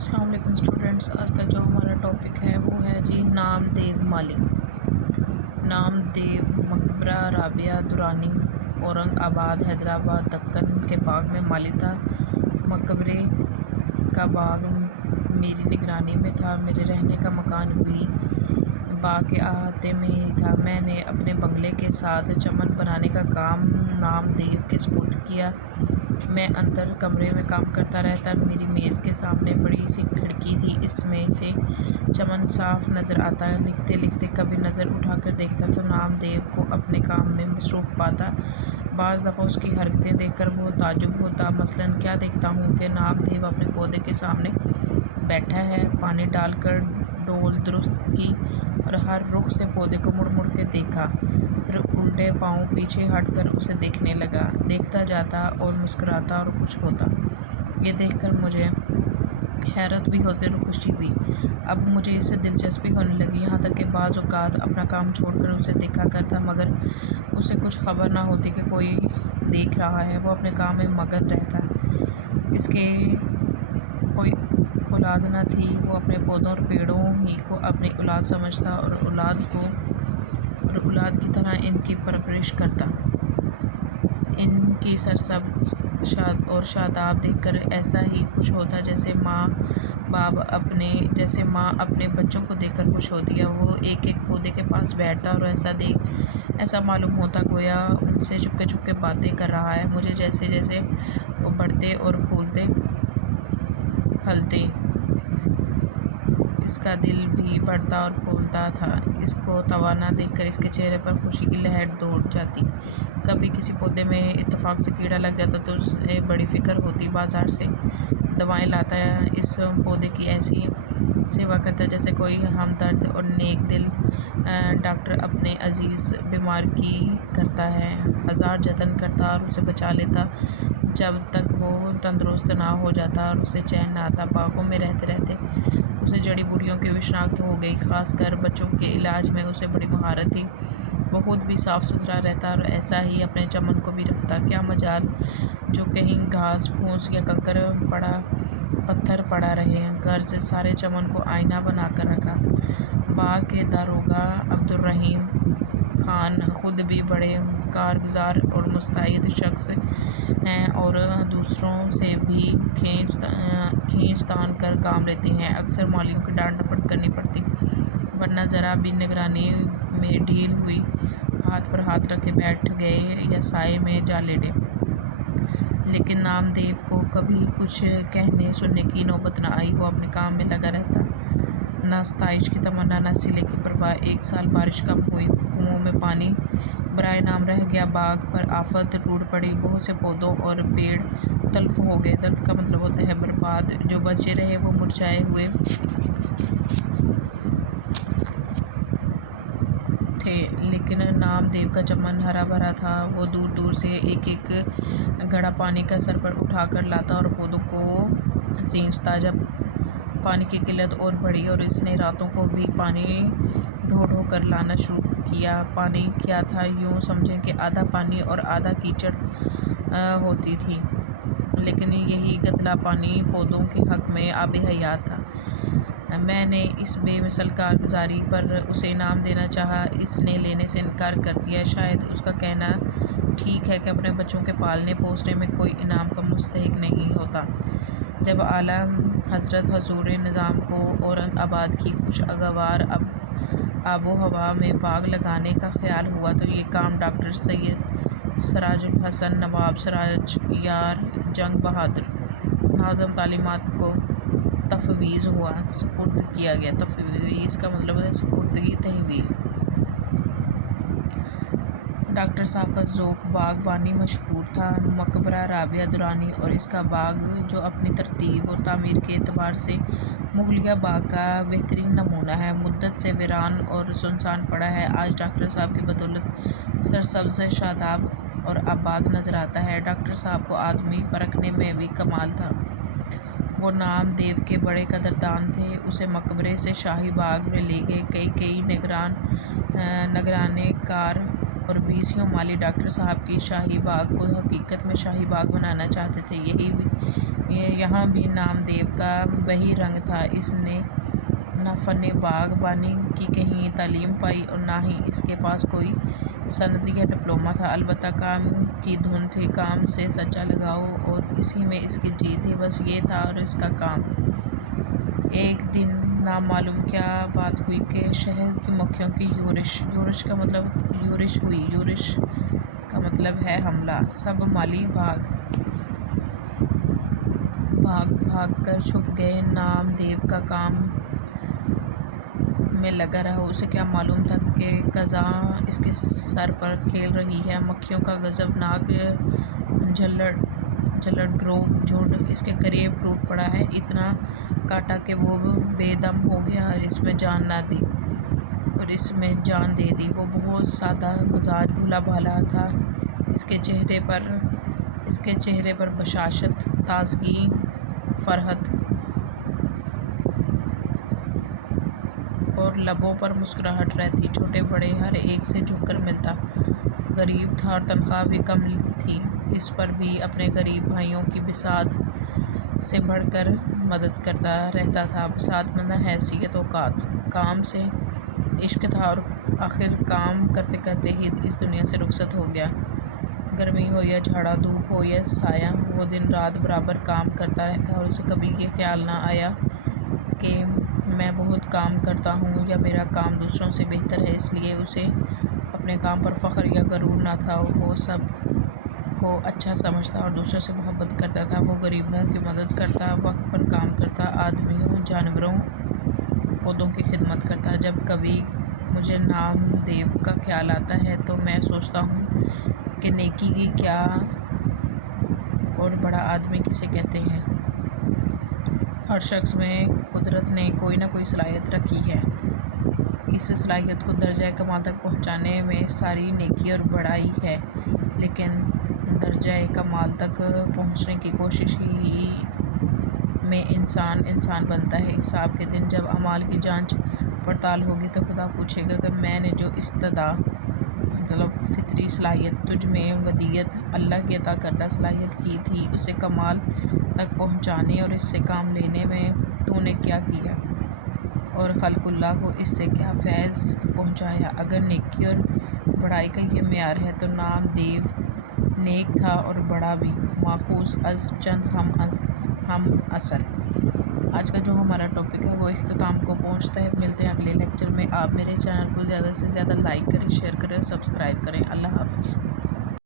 السلام علیکم اسٹوڈنٹس، آج کا جو ہمارا ٹاپک ہے وہ ہے جی نام دیو مالی۔ نام دیو مقبرہ رابعہ درانی، اورنگ آباد، حیدرآباد، دکن کے باغ میں مالی تھا۔ مقبرے کا باغ میری نگرانی میں تھا۔ میرے رہنے کا مکان بھی باغ کے احاطے میں ہی تھا۔ میں نے اپنے بنگلے کے ساتھ چمن بنانے کا کام نام دیو کے سپرد کیا۔ میں اندر کمرے میں کام کرتا رہتا۔ میری میز کے سامنے بڑی سی کھڑکی تھی، اس میں سے چمن صاف نظر آتا۔ لکھتے لکھتے کبھی نظر اٹھا کر دیکھتا تو نام دیو کو اپنے کام میں مصروف پاتا۔ بعض دفعہ اس کی حرکتیں دیکھ کر بہت تعجب ہوتا۔ مثلاً کیا دیکھتا ہوں کہ نام دیو اپنے پودے کے سامنے بیٹھا ہے، پانی ڈال کر ڈول درست کی اور ہر رخ سے پودے کو مڑ مڑ کے دیکھا، پھر الٹے پاؤں پیچھے ہٹ کر اسے دیکھنے لگا۔ دیکھتا جاتا اور مسکراتا اور خوش ہوتا۔ یہ دیکھ کر مجھے حیرت بھی ہوتی اور خوشی بھی۔ اب مجھے اس سے دلچسپی ہونے لگی، یہاں تک کہ بعض اوقات اپنا کام چھوڑ کر اسے دیکھا کرتا، مگر اسے کچھ خبر نہ ہوتی کہ کوئی دیکھ رہا ہے۔ وہ اپنے کام میں مگن رہتا۔ اس کے کوئی اولاد نہ تھی۔ وہ اپنے پودوں اور پیڑوں ہی کو اپنی اولاد سمجھتا اور اولاد کی طرح ان کی پرورش کرتا۔ ان کی سرسبز اور شاداب دیکھ کر ایسا ہی خوش ہوتا جیسے ماں اپنے بچوں کو دیکھ کر خوش ہوتی ہے۔ وہ ایک ایک پودے کے پاس بیٹھتا اور ایسا معلوم ہوتا گویا ان سے چپکے چپکے باتیں کر رہا ہے۔ مجھے جیسے جیسے وہ بڑھتے اور پھلتے، اس کا دل بھی بڑھتا اور پھولتا تھا۔ اس کو توانا دیکھ کر اس کے چہرے پر خوشی کی لہر دوڑ جاتی۔ کبھی کسی پودے میں اتفاق سے کیڑا لگ جاتا تو اسے بڑی فکر ہوتی۔ بازار سے دوائیں لاتا، اس پودے کی ایسی سیوا کرتا جیسے کوئی ہمدرد اور نیک دل ڈاکٹر اپنے عزیز بیمار کی کرتا ہے۔ ہزار جتن کرتا اور اسے بچا لیتا جب تک وہ تندرست نہ ہو جاتا اور اسے چین نہ آتا۔ باغوں میں رہتے رہتے اسے جڑی بوٹیوں کی بھی شناخت ہو گئی، خاص کر بچوں کے علاج میں اسے بڑی مہارت تھی۔ وہ خود بھی صاف ستھرا رہتا اور ایسا ہی اپنے چمن کو بھی رکھتا۔ کیا مجال جو کہیں گھاس پھوس یا کنکر پتھر پڑا رہے، غرض سارے چمن کو آئینہ بنا کر رکھا۔ باغ کے داروغہ عبدالرحیم خان خود بھی بڑے کارگزار اور مستعد شخص ہیں اور دوسروں سے بھی کھینچ تان کر کام لیتے ہیں۔ اکثر مالیوں کی ڈانٹ ڈپٹ کرنی پڑتی، ورنہ ذرا بھی نگرانی میں ڈھیل ہوئی، ہاتھ پر ہاتھ رکھے بیٹھ گئے یا سائے میں جا لیٹے۔ لیکن نام دیو کو کبھی کچھ کہنے سننے کی نوبت نہ آئی۔ وہ اپنے کام میں لگا رہتا، نہ ستائش کی تمنا نہ صلے کی پرواہ۔ ایک سال بارش کم ہوئی، کنوؤں میں پانی برائے نام رہ گیا، باغ پر آفت ٹوٹ پڑی، بہت سے پودوں اور پیڑ تلف ہو گئے۔ تلف کا مطلب ہوتا ہے برباد۔ جو بچے رہے وہ مرجھائے ہوئے تھے، لیکن نام دیو کا چمن ہرا بھرا تھا۔ وہ دور دور سے ایک ایک گھڑا پانی کا سر پر اٹھا کر لاتا اور پودوں کو سینچتا۔ جب پانی کی قلت اور بڑھی اور اس نے راتوں کو بھی پانی ڈھو ڈھو کر لانا شروع کیا۔ پانی کیا تھا، یوں سمجھیں کہ آدھا پانی اور آدھا کیچڑ ہوتی تھی، لیکن یہی گدلا پانی پودوں کے حق میں آب حیات تھا۔ میں نے اس بے مثل کارگزاری پر اسے انعام دینا چاہا، اس نے لینے سے انکار کر دیا۔ شاید اس کا کہنا ٹھیک ہے کہ اپنے بچوں کے پالنے پوسنے میں کوئی انعام کا مستحق نہیں ہوتا۔ جب اعلیٰ حضرت حضور نظام کو اورنگ آباد کی خوشگوار آب و ہوا میں باغ لگانے کا خیال ہوا تو یہ کام ڈاکٹر سید سراج الحسن، نواب سراج یار جنگ بہادر ناظم تعلیمات کو تفویض ہوا، سپرد کیا گیا۔ تفویض کا مطلب ہے سپردگی، تحویل۔ ڈاکٹر صاحب کا ذوق باغبانی مشہور تھا۔ مقبرہ رابعہ درانی اور اس کا باغ جو اپنی ترتیب اور تعمیر کے اعتبار سے مغلیہ باغ کا بہترین نمونہ ہے، مدت سے ویران اور سنسان پڑا ہے، آج ڈاکٹر صاحب کی بدولت سرسبز، شاداب اور آباد نظر آتا ہے۔ ڈاکٹر صاحب کو آدمی پرکھنے میں بھی کمال تھا۔ وہ نام دیو کے بڑے قدردان تھے۔ اسے مقبرے سے شاہی باغ میں لے گئے۔ کئی نگرانے کار اور 20 مالی ڈاکٹر صاحب کی شاہی باغ کو حقیقت میں شاہی باغ بنانا چاہتے تھے۔ یہاں بھی نامدیو کا وہی رنگ تھا۔ اس نے نہ فن باغبانی کی کہیں تعلیم پائی اور نہ ہی اس کے پاس کوئی سند یا ڈپلومہ تھا، البتہ کام کی دھن تھی، کام سے سچا لگاؤ اور اسی میں اس کی جی تھی، بس یہ تھا اور اس کا کام۔ ایک دن نامعلوم کیا بات ہوئی کہ شہر کی مکھیوں کی یورش کا مطلب ہے حملہ۔ سب مالی بھاگ کر چھپ گئے۔ نامدیو کا کام میں لگا رہا۔ اسے کیا معلوم تھا کہ قضا اس کے سر پر کھیل رہی ہے۔ مکھیوں کا غضبناک جھلڑ جھنڈ اس کے قریب ٹوٹ پڑا ہے، اتنا کاٹا کہ وہ بے دم ہو گیا اور اس میں جان دے دی۔ وہ بہت سادہ مزاج، بھولا بھالا تھا۔ اس کے چہرے پر بشاشت، تازگی، فرحت اور لبوں پر مسکراہٹ رہتی۔ چھوٹے بڑے ہر ایک سے جھک کر ملتا۔ غریب تھا اور تنخواہ بھی کم تھی، اس پر بھی اپنے غریب بھائیوں کی بساط سے بڑھ کر مدد کرتا رہتا تھا۔ بساط مطلب حیثیت، اوقات۔ کام سے عشق تھا اور آخر کام کرتے کرتے ہی اس دنیا سے رخصت ہو گیا۔ گرمی ہو یا جھاڑا، دھوپ ہو یا سایہ، وہ دن رات برابر کام کرتا رہتا اور اسے کبھی یہ خیال نہ آیا کہ میں بہت کام کرتا ہوں یا میرا کام دوسروں سے بہتر ہے۔ اس لیے اسے اپنے کام پر فخر یا غرور نہ تھا۔ وہ سب کو اچھا سمجھتا اور دوسروں سے محبت کرتا تھا۔ وہ غریبوں کی مدد کرتا، وقت پر کام کرتا، آدمیوں، جانوروں، پودوں کی خدمت کرتا۔ جب کبھی مجھے نامدیو کا خیال آتا ہے تو میں سوچتا ہوں کہ نیکی کی کیا اور بڑا آدمی کسے کہتے ہیں۔ ہر شخص میں قدرت نے کوئی نہ کوئی صلاحیت رکھی ہے۔ اس صلاحیت کو درجہ کمال تک پہنچانے میں ساری نیکی اور بڑائی ہے، لیکن درجہ کمال تک پہنچنے کی کوشش ہی میں انسان بنتا ہے۔ حساب کے دن جب اعمال کی جانچ پڑتال ہوگی تو خدا پوچھے گا کہ میں نے جو استعداد مطلب فطری صلاحیت تجھ میں ودیعت اللہ کی عطا کردہ صلاحیت کی تھی، اسے کمال تک پہنچانے اور اس سے کام لینے میں تو نے کیا کیا اور خلق اللہ کو اس سے کیا فیض پہنچایا۔ اگر نیکی اور بڑائی کا یہ معیار ہے تو نامدیو نیک تھا اور بڑا بھی، ماخوذ از چند ہم اثر۔ آج کا جو ہمارا ٹاپک ہے وہ اختتام کو پہنچتا ہے۔ ملتے ہیں اگلے لیکچر میں۔ آپ میرے چینل کو زیادہ سے زیادہ لائک کریں، شیئر کریں اور سبسکرائب کریں۔ اللہ حافظ۔